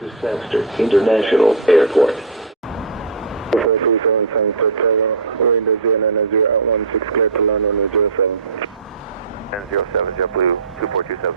Disaster International Airport. 437 Tower, window 090 at 16, clear to land on 07. And 07, JetBlue 2427.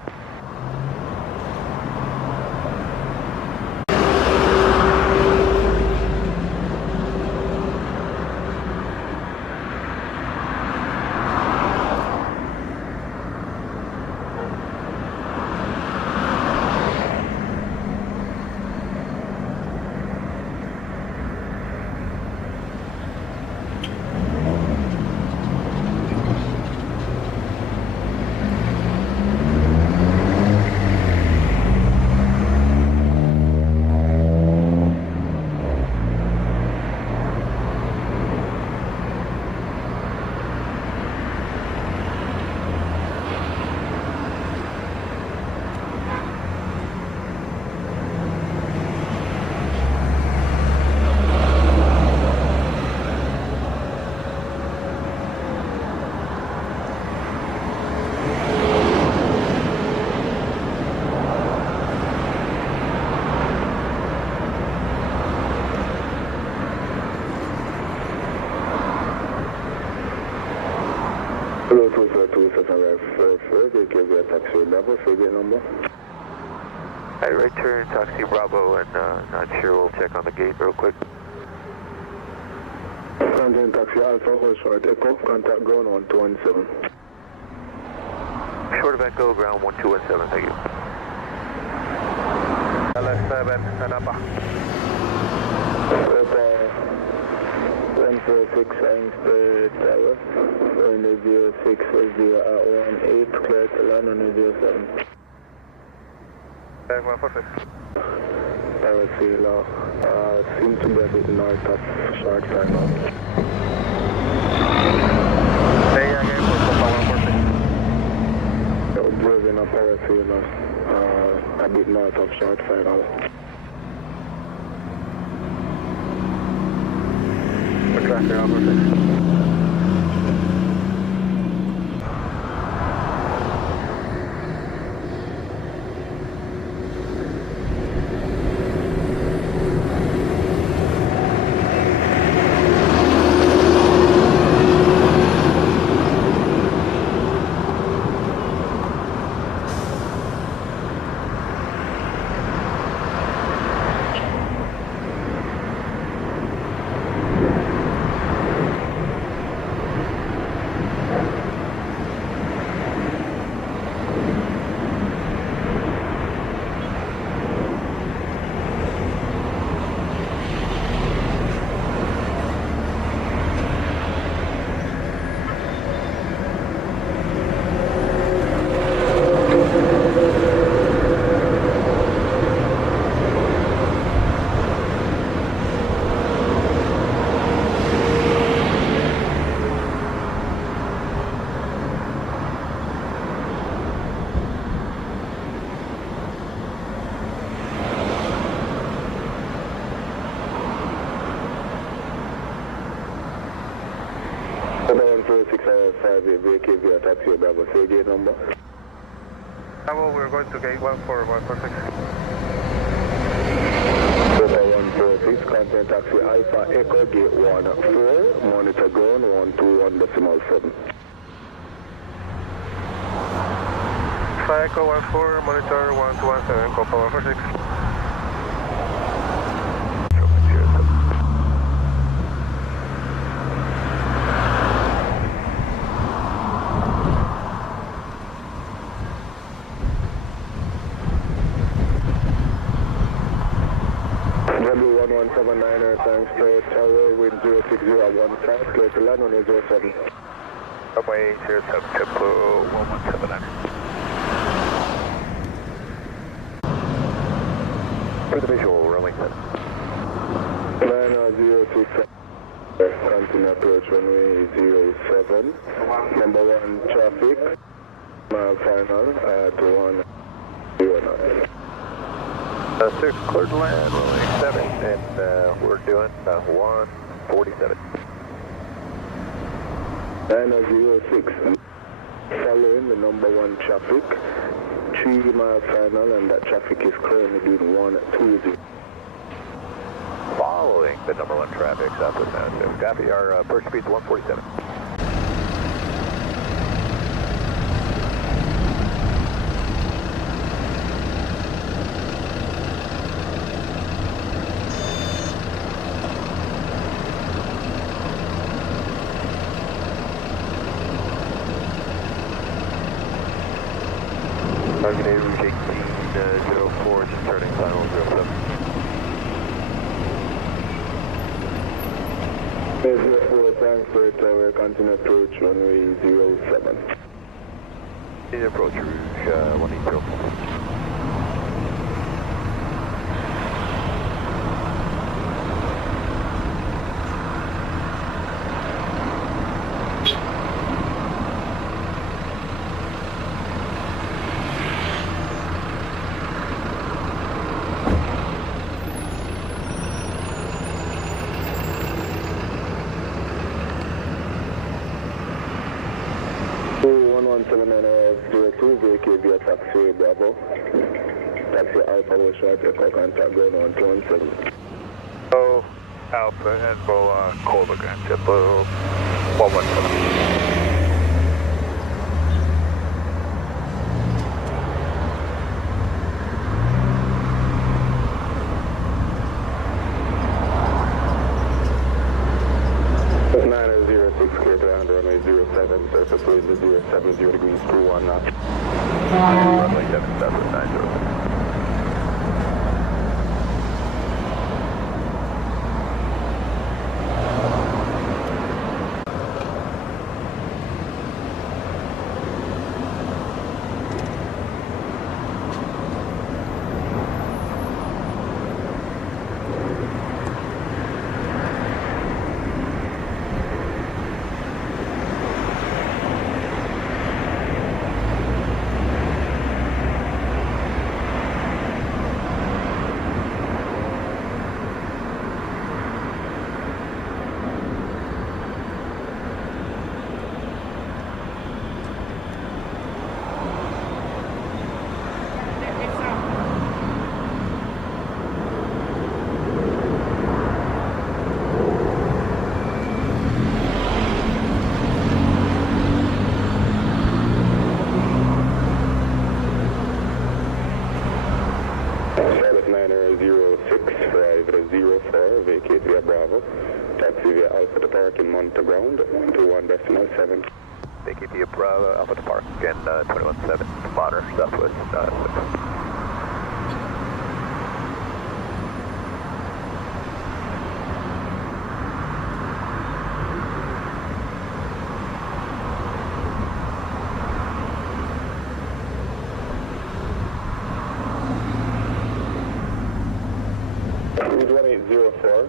Hello, 242 they give you a taxi Bravo, figure number. Right turn, taxi Bravo, and not sure, we'll check on the gate real quick. Contact taxi Alpha, hold short Echo, contact ground 1217. Short of Echo, ground 1217, thank you. LS7, Panama. Copa 146 Angster Tower, window 06 at 18, clear to land on 07. 146. Tower Sailor, seem to be a bit north of short final. Say again for Copa 146. Observing a power sailor, a bit north of short final. Traffic 146. Vacate via taxi Bravo, say gate number. Bravo, we're going to gate 14146. Copa 146, contact taxi Alpha Echo, gate 14, monitor ground 121.7. Echo 14, monitor 1217, Copa 146. W1179 times straight tower with 060 at 15, clear to land on 07. Runway 07, JetBlue 1179. For the visual, runway 7. 906, continue approach runway 07. Number 1 traffic, mile final to 109. Sir, cleared to land, runway 7, and we're doing 147. 906, following the number 1 traffic, 3 mile final, and that traffic is currently doing 120. Following the number 1 traffic, southwest San Copy, our first speed is 147. Target Rouge 1804, just turning final 07. Frankfurt Tower, continue approach runway 07. Continue approach Rouge 1804. Vacate via taxiway Bravo. Taxi Alpha will short echo contact going on 217. So, Alpha and Copa, JetBlue 117. Surface wind is 070 degrees, 21 knots. Runway 7, southwest 90. Vacate via Bravo. Taxi via Alpha to park in Montego ground to 1.7. Vacate via Bravo, Alpha to park again, 217, spotter, southwest 6.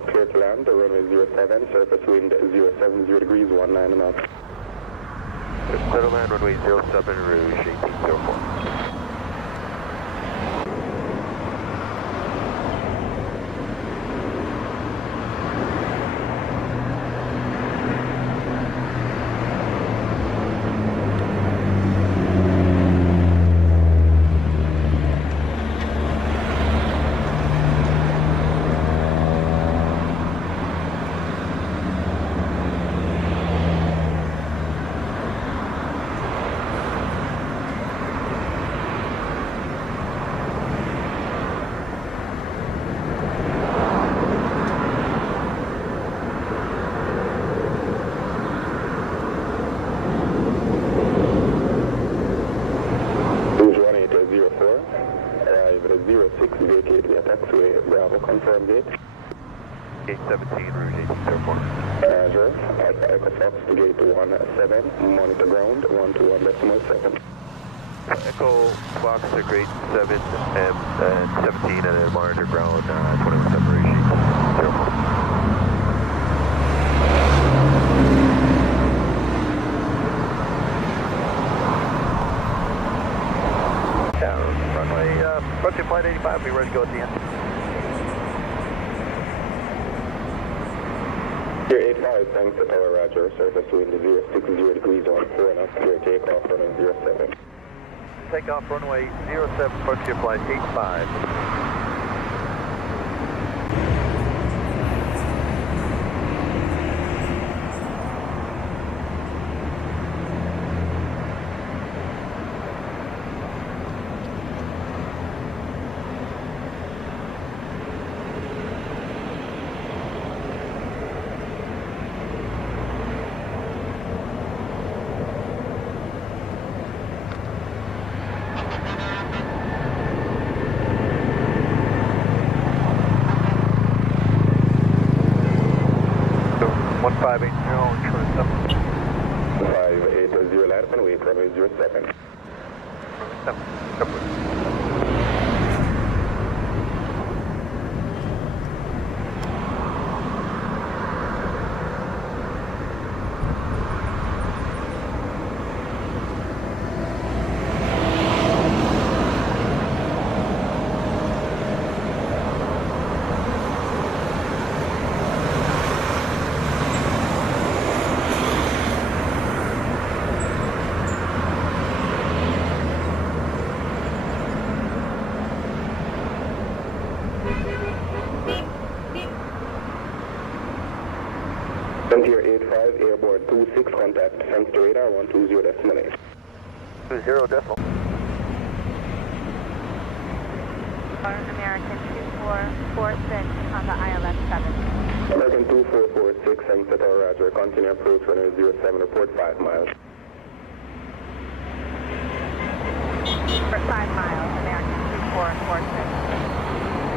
Clear to land, runway 07, surface wind 070 degrees, 19 knots. Clear to land, runway 07, Rouge 1804. Vacate via taxiway Bravo, confirm gate. Gate 17, Rouge 1804. Roger. Echo Fox to gate 17, monitor ground 121.7. Echo Fox to gate 7 and 17 and then monitor ground 21.7 Rouge 1804. Runway flight 85, we ready to go at the end. Here 85, thanks to Tower Roger, surface wind 060 degrees on 4 knots, clear takeoff, running 07. takeoff runway 07, approach your flight 85. Frontier 85, airborne 26, contact sensor radar 120.8. 20 decimal. American 2446 on the ILS 7. American 2446, Sunset Roger, continue approach runway 07, report 5 miles. For 5 miles, American 2446.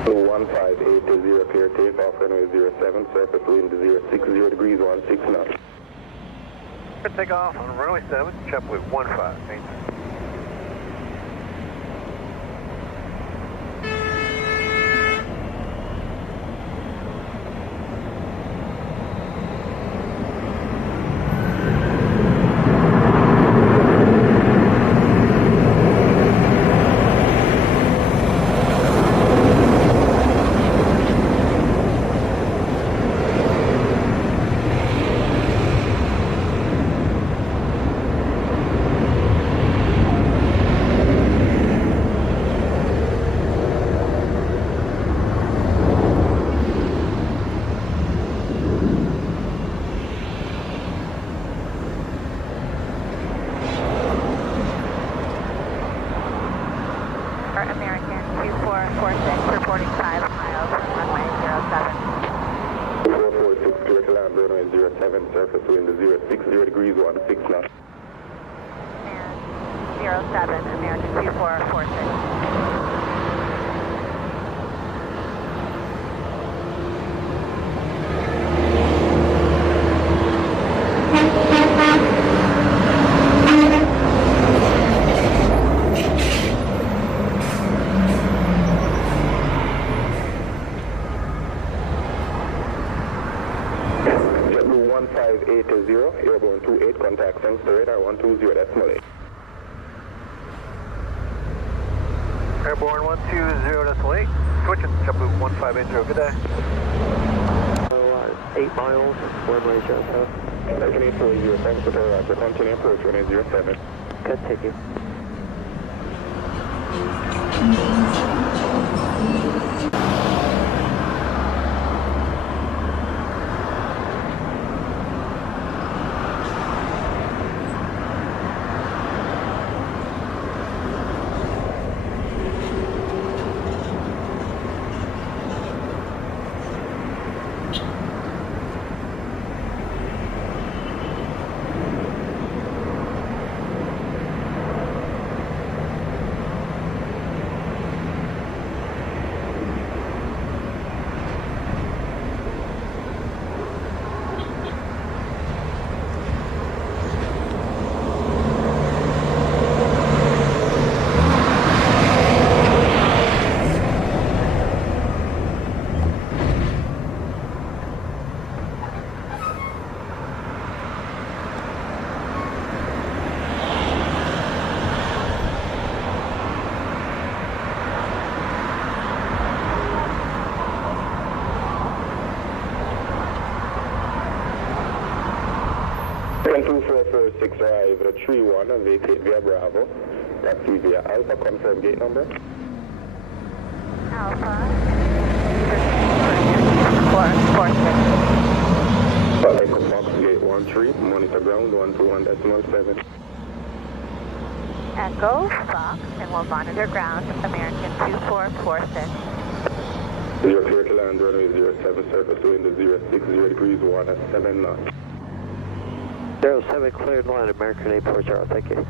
158 clear takeoff runway 07, surface wind 060 degrees 16 knots. Take off on runway 7, JetBlue 15. American 2446 reporting 5 miles from runway 07. 446 clear to land runway 07, surface wind 060 degrees 16 knots. And 07, American 2446. JetBlue 1580, airborne 28, contact sensor radar 120.8. Airborne 120.8. Switching, JetBlue 1580, good day. 8 miles, runway 07. American 840, Sunset Roger, continue approach runway 07. Good, take you. American 2446 arrive at 31 and vacate via Bravo. taxi via Alpha, confirm gate number. Alpha. 446. Echo Fox, gate 13, monitor ground 121.7. Echo, Fox, and we'll monitor ground, American 2446. You're clear to land, runway 07, surface wind 060 degrees, 1 at 7 knots. 07 cleared line, American 840, thank you.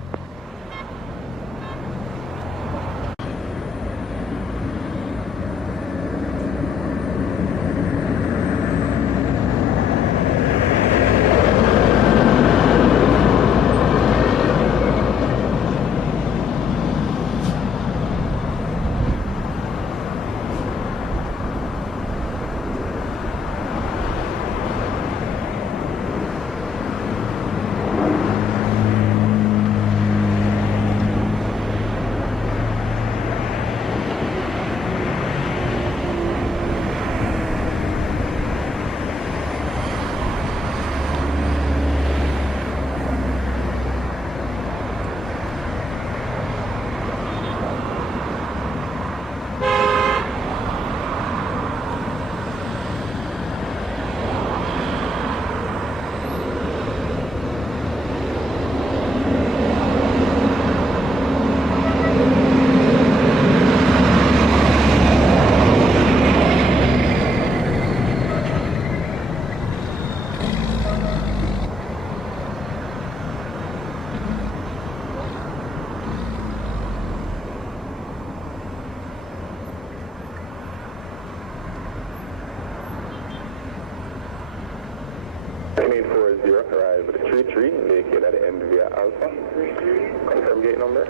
Arrive at 33, vacate at the end via Alpha. Confirm gate number.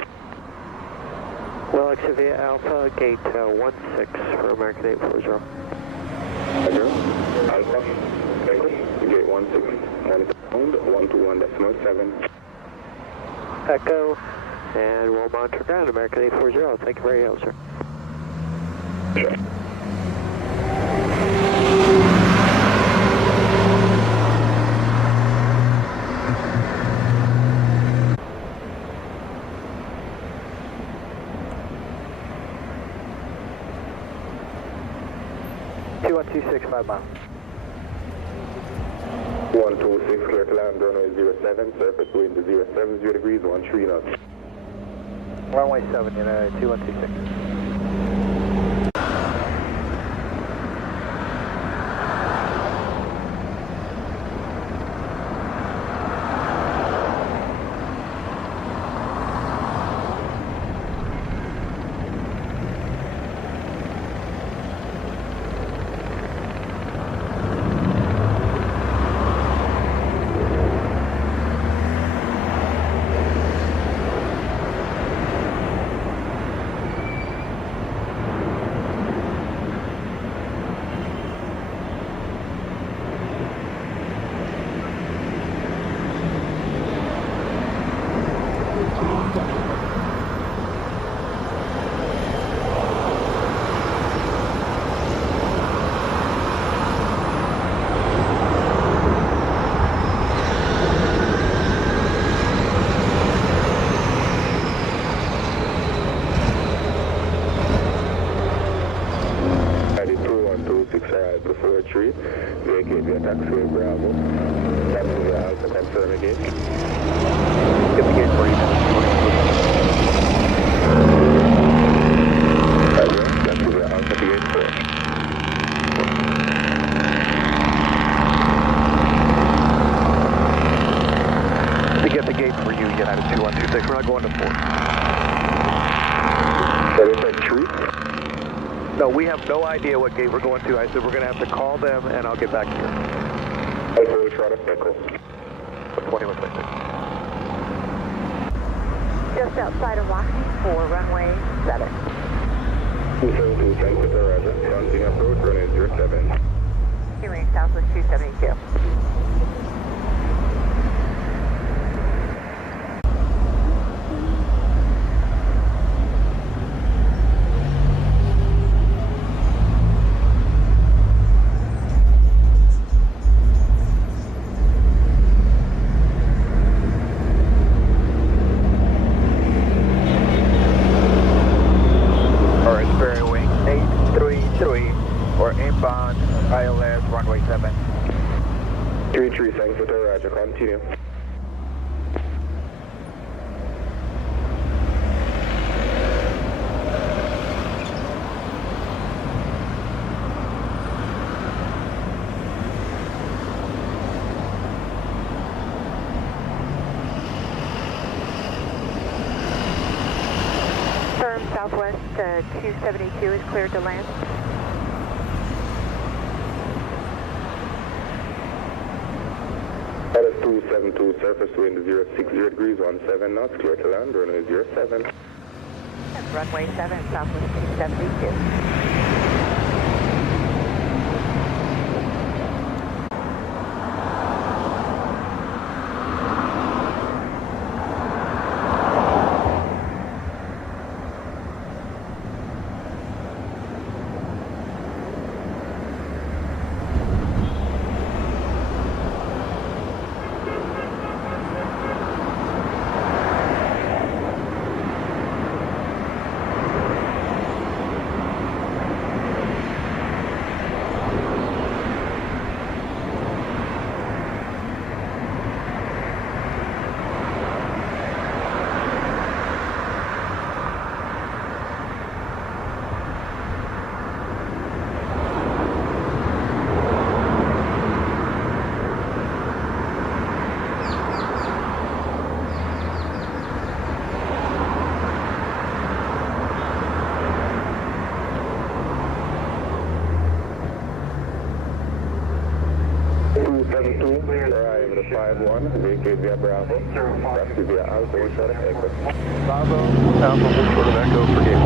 Well, exit via Alpha, gate 16 for American 840. Roger. Alpha, Echo, gate 16, monitor ground 121.7. Echo, and we'll monitor ground, American 840. Thank you very much, sir. Sure. 21265 miles. 126, clear to land, runway 07, surface wind 070 degrees, 13 knots. Runway 7, United 2126. Vacate via taxiway Bravo. Taxiway Alpha, confirm again. Get the gate for you. Roger. Taxiway Alpha to gate 4. To get the gate for you, United 2126. We're not going to 4. That is at 3? No, we have no idea what gate we're going to. I said we're going to have to call them, and I'll get back to you. Alpha, we try to Echo. 2126. Just outside of Rocky for runway 7. 272, Frankfurt, Roger. Fronting approach, runway 07. Hearing Southwest 272. inbound, ILS, runway 7. 33, thanks for the Roger, continue. Firm Southwest 272 is cleared to land. That is 272, surface wind 060 degrees, 17 knots, clear to land, runway 07. And runway 7, Southwest 272. Arrive at 5-1, vacate via Bravo, taxi via Alpha, short of Echo. Bravo, Alpha, short of Echo for gate 1.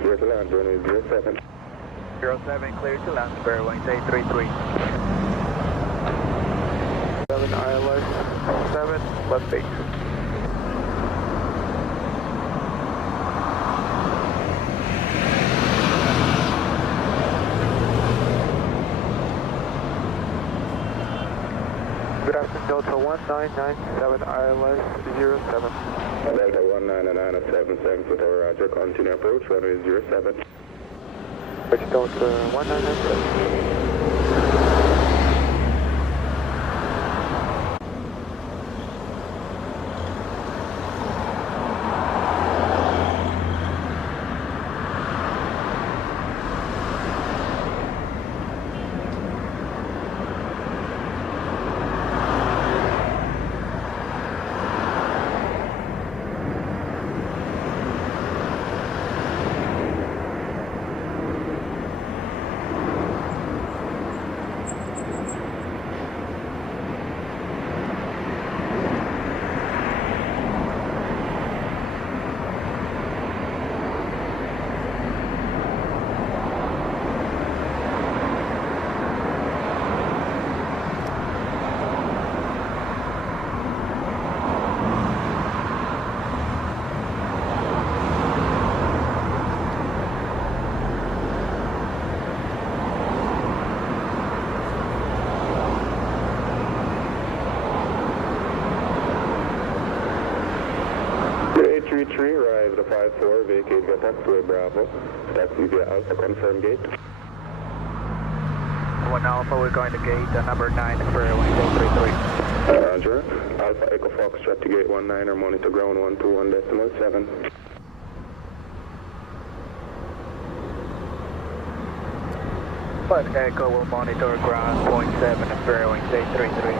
Clear to land, runway 07. 07, clear to land, bearing 833. 7 ILS, 7, left base. Good afternoon, Delta 1997 ILS 07. Delta 1997, thanks for the Roger, continue approach, runway 07. Which Delta 1997. Arrive at 5-4, vacate via taxiway Bravo, taxi via Alpha, confirm gate. 1 Alpha, we're going to gate number 9 for 1833. Roger. Alpha Echo Foxtrot to gate 19 or monitor ground 121.7. But Echo will monitor ground 0.7 and bearing 833.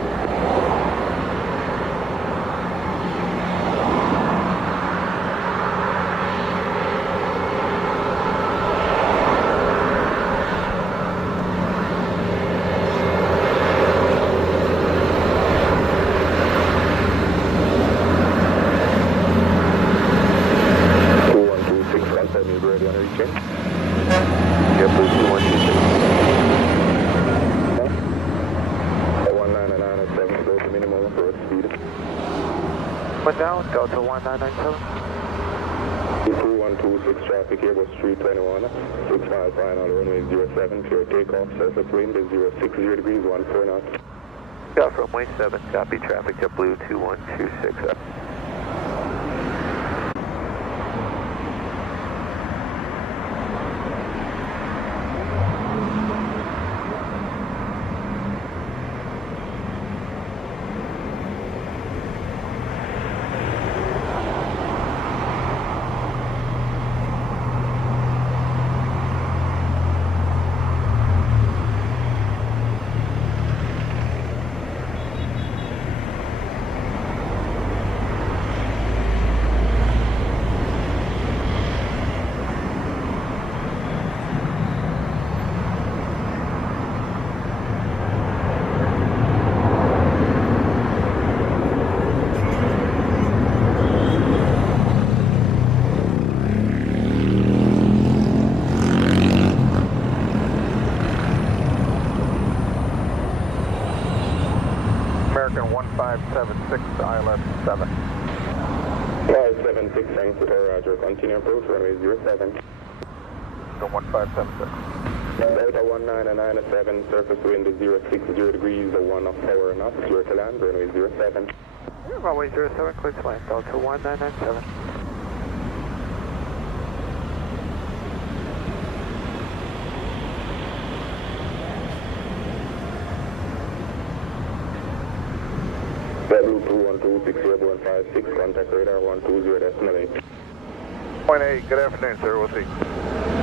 JetBlue 2126. One down, Delta 1997. 126 traffic, Airbus 321, 6 miles final, runway 07, clear takeoff, surface wind is 060 degrees, 14 knots. Got runway 7, copy traffic, JetBlue 2126 up. American 1576, ILS 7. 576, thanks to Roger. Continue approach, runway 07. So 1576. Delta 1997, surface wind is 060 degrees, 1 off power knots, clear to land, runway 07. Runway 07, clear to land, Delta 1997. JetBlue 2126, Airborne 56, contact radar 120.8. Point 8, good afternoon, sir. We'll see.